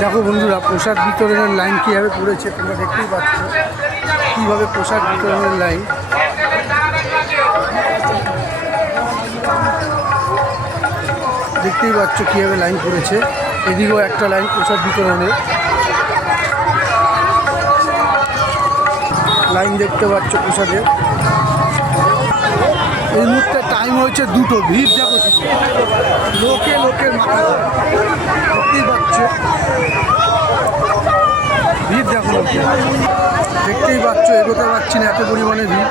দেখো বন্ধুরা, প্রসাদ বিতরণের লাইন কীভাবে পড়েছে তোমরা দেখতেই পাচ্ছ। কীভাবে প্রসাদ বিতরণের লাইন, দেখতেই পাচ্ছ কীভাবে লাইন পড়েছে। এদিকেও একটা লাইন প্রসাদ বিতরণের লাইন দেখতে পাচ্ছ প্রসাদের। এই মুহূর্তে টাইম হয়েছে 2টো। ভিড় দেখো, লোকের মাথা দেখতেই পাচ্ছ। ভিড় দেখো, দেখতেই পাচ্ছ। এগোতে পারছি না, এত পরিমাণে ভিড়।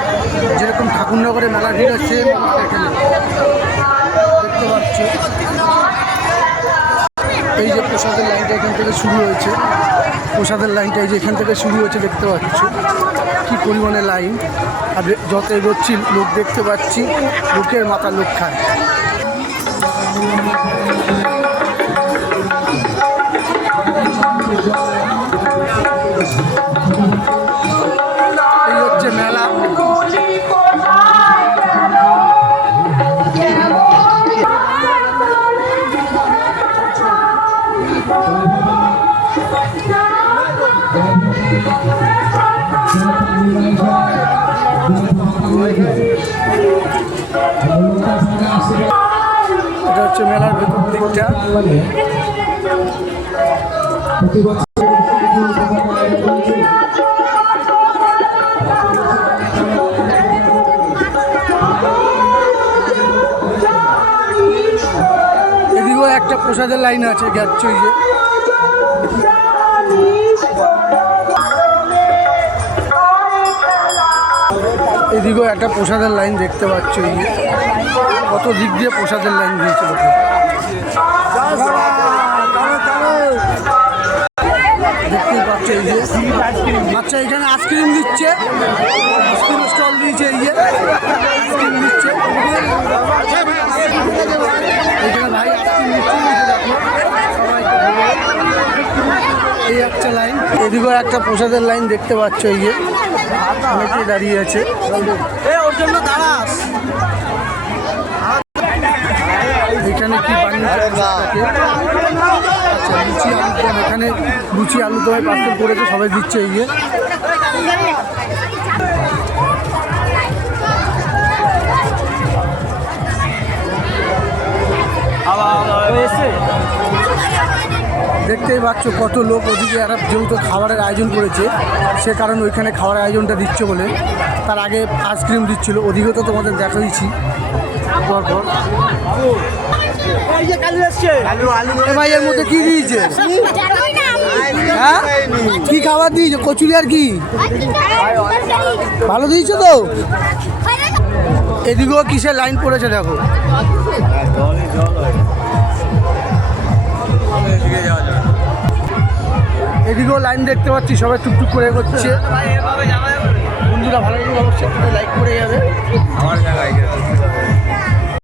যেরকম ঠাকুরনগরে মেলা ভিড় আছে এখানে দেখতে পাচ্ছ। এই যে প্রসাদের লাইনটা এখান থেকে শুরু হয়েছে, প্রসাদের লাইনটা এই যে এখান থেকে শুরু হয়েছে, দেখতে পাচ্ছ কি পরিমাণে লাইন। আর যত এগোচ্ছি লোক দেখতে পাচ্ছি, লোকের মাথা লোক খায়। এই হচ্ছে মেলা। এটা হচ্ছে মেলার ভেতর দিকটা। এদিকেও একটা প্রসাদের লাইন আছে, যাচ্ছে ওই যে। এদিকেও একটা প্রসাদের লাইন দেখতে পাচ্ছ। এই যে কত দিক দিয়ে প্রসাদের লাইন দিয়েছে। দেখতেই পাচ্ছ এই যে আচ্ছা, এখানে আইসক্রিম দিচ্ছে, আইসক্রিম স্টল দিয়েছে। এই যে আইসক্রিম দিচ্ছে এখানে ভাই, আইসক্রিম দিচ্ছে। এই একটা লাইন, এদিকেও একটা প্রসাদের লাইন দেখতে পাচ্ছ। এই যে অনেকে দাঁড়িয়ে আছে। ওর জন্য দাঁড়াস। এখানে কি বানিয়েছে? আচ্ছা, লুচি আলুদম। এখানে লুচি আলুদমের পার্সেল করেছে, সবাই দিচ্ছে। এই যে দেখতেই পাচ্ছ কত লোক। ওদিকে এরা যেহেতু খাবারের আয়োজন করেছে, সে কারণে ওইখানে খাবারের আয়োজনটা দিচ্ছে বলে। তার আগে আইসক্রিম দিচ্ছিল, ওদিকে তো তোমাদের দেখাইছি পরপর। ভাই, এর মধ্যে কি দিয়েছে? হ্যাঁ, কি খাবার দিয়েছে? কচুরি আর কি ভালো দিয়েছে তো। এদিকেও কিসের লাইন পড়েছে দেখো। এদিকেও লাইন দেখতে পাচ্ছি, সবাই টুকটুক করে এগোচ্ছে। বন্ধুরা ভালো লাগলে অবশ্যই লাইক করে যাবে। আমার জায়গায়